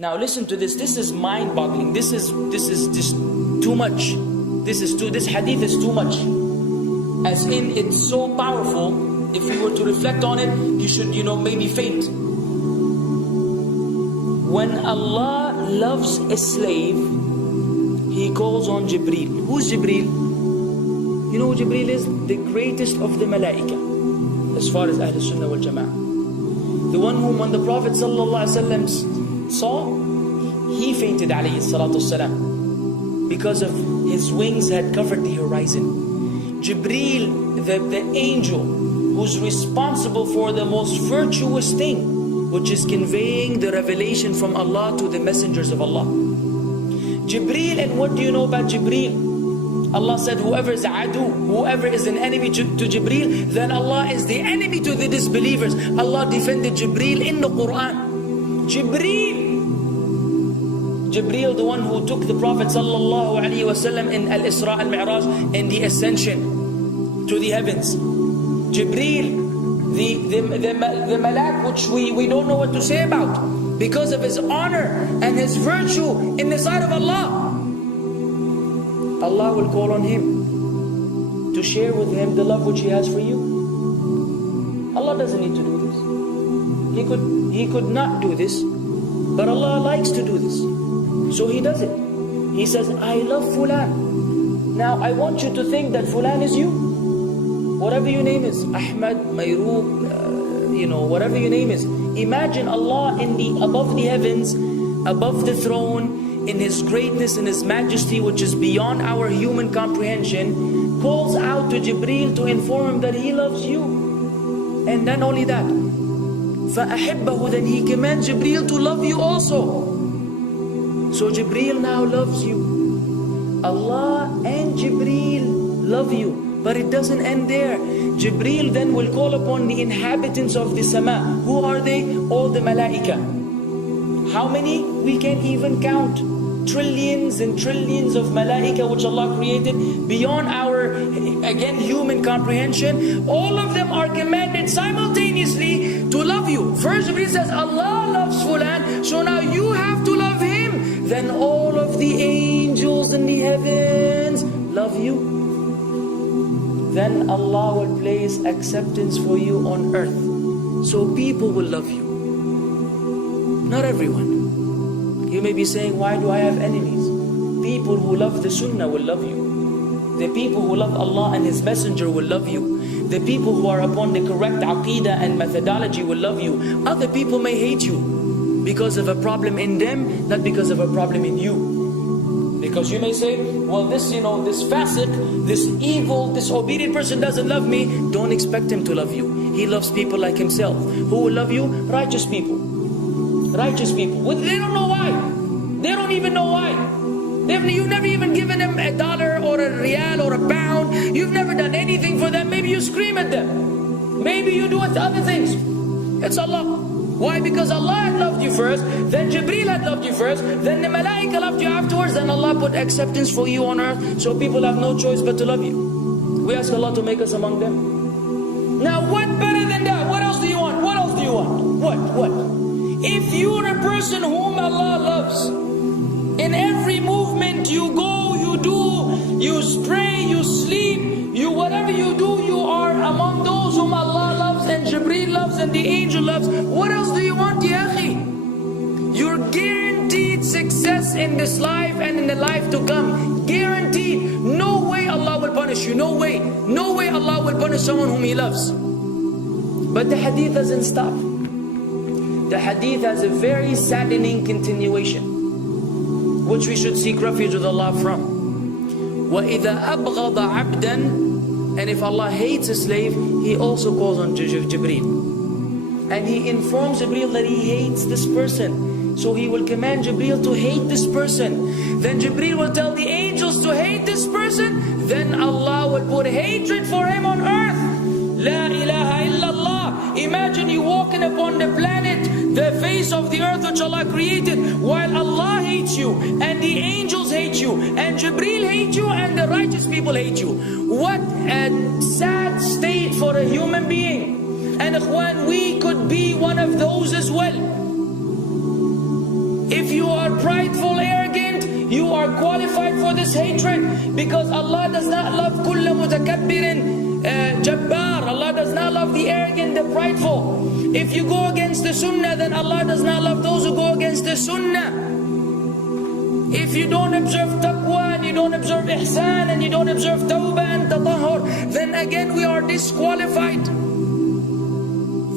Now listen to this. This is mind-boggling. This is just too much. This hadith is too much. As in, it's so powerful. If you were to reflect on it, you should, maybe faint. When Allah loves a slave, He calls on Jibreel. Who's Jibreel? You know who Jibreel is? The greatest of the malaika, as far as Ahl Sunnah wal Jama'ah. The one whom when the Prophet ﷺ saw, he fainted alayhi salatu wasalam, because of his wings had covered the horizon. Jibreel, the angel who's responsible for the most virtuous thing, which is conveying the revelation from Allah to the messengers of Allah. Jibreel, and what do you know about Jibreel? Allah said, whoever is adu, whoever is an enemy to Jibreel, then Allah is the enemy to the disbelievers. Allah defended Jibreel in the Quran. Jibreel, the one who took the Prophet ﷺ in Al-Isra al-Mi'raj, in the ascension to the heavens. Jibreel, the malak, which we don't know what to say about, because of his honor and his virtue in the sight of Allah. Allah will call on him to share with him the love which He has for you. Allah doesn't need to do this. He could not do this, but Allah likes to do this, so He does it. He says, I love Fulan. Now I want you to think that Fulan is you. Whatever your name is, Ahmad, Mayroub, whatever your name is. Imagine Allah above the heavens, above the throne, in His greatness and His majesty, which is beyond our human comprehension, calls out to Jibreel to inform him that He loves you. And then only that, فَأَحِبَّهُ, then He commands Jibreel to love you also. So Jibreel now loves you. Allah and Jibreel love you. But it doesn't end there. Jibreel then will call upon the inhabitants of the sama. Who are they? All the malaika. How many? We can't even count. Trillions and trillions of malaika which Allah created beyond our, again, human comprehension. All of them are commanded simultaneously to love you. First Jibreel says, Allah loves Fulan, so now you have to love him. Then all of the angels in the heavens love you. Then Allah will place acceptance for you on earth. So people will love you. Not everyone. You may be saying, why do I have enemies? People who love the Sunnah will love you. The people who love Allah and His Messenger will love you. The people who are upon the correct aqidah and methodology will love you. Other people may hate you because of a problem in them, not because of a problem in you. Because you may say, well, this fasiq, this evil, disobedient person doesn't love me. Don't expect him to love you. He loves people like himself. Who will love you? Righteous people. Righteous people. They don't know why. They don't even know why. You've never even given them $1 or a rial or a pound. You've never done anything for them. Maybe you scream at them. Maybe you do other things. It's Allah. Why? Because Allah had loved you first, then Jibreel had loved you first, then the malaika loved you afterwards, then Allah put acceptance for you on earth, so people have no choice but to love you. We ask Allah to make us among them. Now what better than that? What else do you want? What else do you want? What? If you're a person whom Allah loves, in every movement you go, you do, you pray, you sleep, whatever you do, you are among those whom Allah loves and Jibreel loves and the angel loves. What else do you want, ya akhi? You're guaranteed success in this life and in the life to come. Guaranteed. No way Allah will punish you. No way. No way Allah will punish someone whom He loves. But the hadith doesn't stop. The hadith has a very saddening continuation, which we should seek refuge with Allah from. وَإِذَا أَبْغَضَ عَبْدًا, and if Allah hates a slave, He also calls on Jibreel. And He informs Jibreel that He hates this person. So He will command Jibreel to hate this person. Then Jibreel will tell the angels to hate this person. Then Allah will put hatred for him on earth. La ilaha illallah. Imagine you walking upon the planet, the face of the earth which Allah created, while Allah hates you, and the angels hate you, and Jibreel hates you, and the righteous people hate you. What a sad state for a human being. And ikhwan, we could be one of those as well. If you are prideful, arrogant, you are qualified for this hatred, because Allah does not love kulla mutakabbirin jabbar. Allah does not love the arrogant, the prideful. If you go against the sunnah, then Allah does not love those who go against the sunnah. If you don't observe taqwa, and you don't observe ihsan, and you don't observe tawbah and tatahur, then again we are disqualified.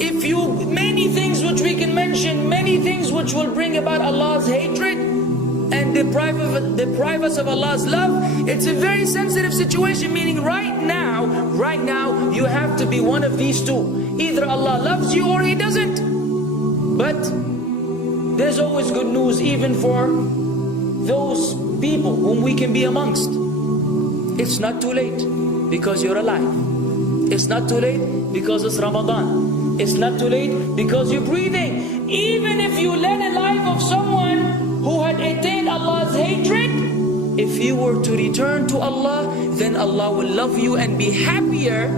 If you, many things which we can mention, many things which will bring about Allah's hatred and deprive us of Allah's love. It's a very sensitive situation, meaning right now you have to be one of these two. Either Allah loves you or He doesn't. But there's always good news, even for those people whom we can be amongst. It's not too late because you're alive. It's not too late because it's Ramadan. It's not too late because you're breathing. Even if you led a life of someone who had attained Allah's hatred, if you were to return to Allah, then Allah will love you and be happier.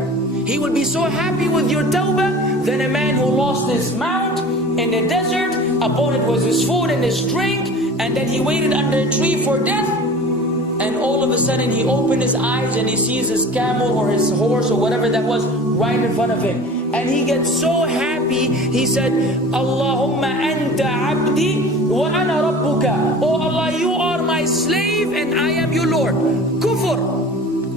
He will be so happy with your tawbah than a man who lost his mount in the desert. Upon it was his food and his drink, and then he waited under a tree for death, and all of a sudden he opened his eyes and he sees his camel or his horse or whatever that was right in front of him, and he gets so happy. He said, Allahumma anta abdi wa ana rabbuka. Oh Allah, you are my slave and I am your Lord. Kufr.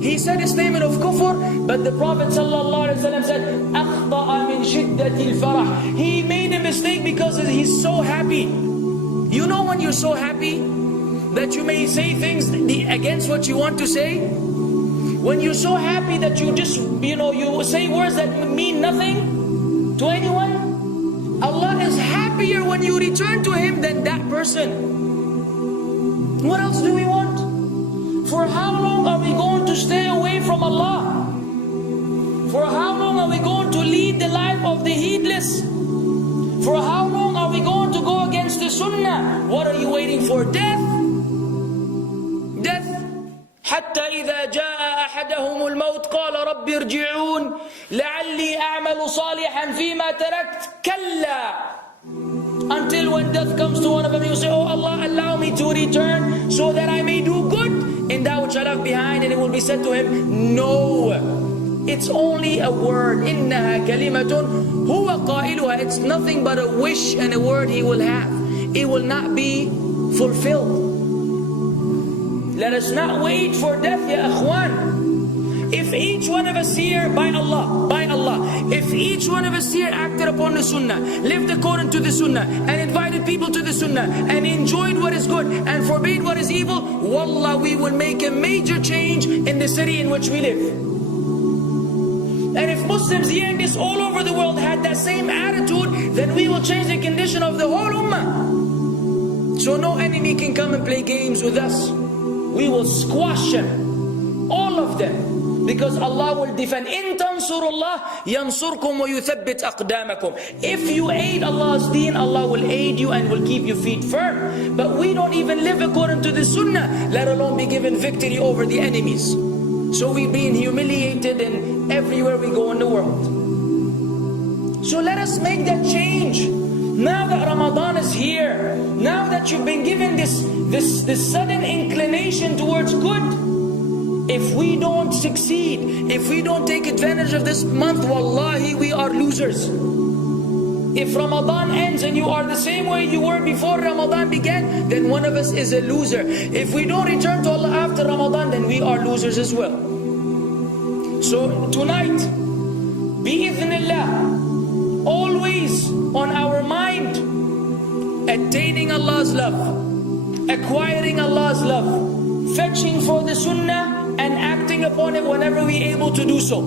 He said a statement of kufr, but the Prophet ﷺ said, أخطأ من شدة الفرح. He made a mistake because he's so happy. You know when you're so happy that you may say things against what you want to say? When you're so happy that you just, you say words that mean nothing to anyone? Allah is happier when you return to Him than that person. What else do we want? For how long are we going to stay away from Allah? For how long are we going to lead the life of the heedless? For how long are we going to go against the sunnah? What are you waiting for? Death? Death. حتى إذا جاء أحدهم الموت قال رب ارجعون لعلي أعمل صالحا فيما تركت كلا. Until when death comes to one of them, you say, oh Allah, allow me to return so that I may do good in that which I left behind. And it will be said to him, no, it's only a word. إنها كلمة هو قائلها. It's nothing but a wish and a word he will have. It will not be fulfilled. Let us not wait for death, ya akhwan. If each one of us here, by Allah, if each one of us here acted upon the sunnah, lived according to the sunnah, and invited people to the sunnah, and enjoyed what is good, and forbade what is evil, wallah, we will make a major change in the city in which we live. And if Muslims hearing this all over the world had that same attitude, then we will change the condition of the whole ummah. So no enemy can come and play games with us. We will squash them, all of them. Because Allah will defend. إِن تَنْصُرُ اللَّهِ يَنْصُرْكُمْ وَيُثَبِّتْ أَقْدَامَكُمْ. If you aid Allah's deen, Allah will aid you and will keep your feet firm. But we don't even live according to the sunnah, let alone be given victory over the enemies. So we're being humiliated in everywhere we go in the world. So let us make that change. Now that Ramadan is here, now that you've been given this sudden inclination towards good, if we don't succeed, if we don't take advantage of this month, wallahi, we are losers. If Ramadan ends and you are the same way you were before Ramadan began, then one of us is a loser. If we don't return to Allah after Ramadan, then we are losers as well. So tonight, bi'idhnillah, always on our mind, attaining Allah's love, acquiring Allah's love, fetching for the sunnah, and acting upon it whenever we're able to do so.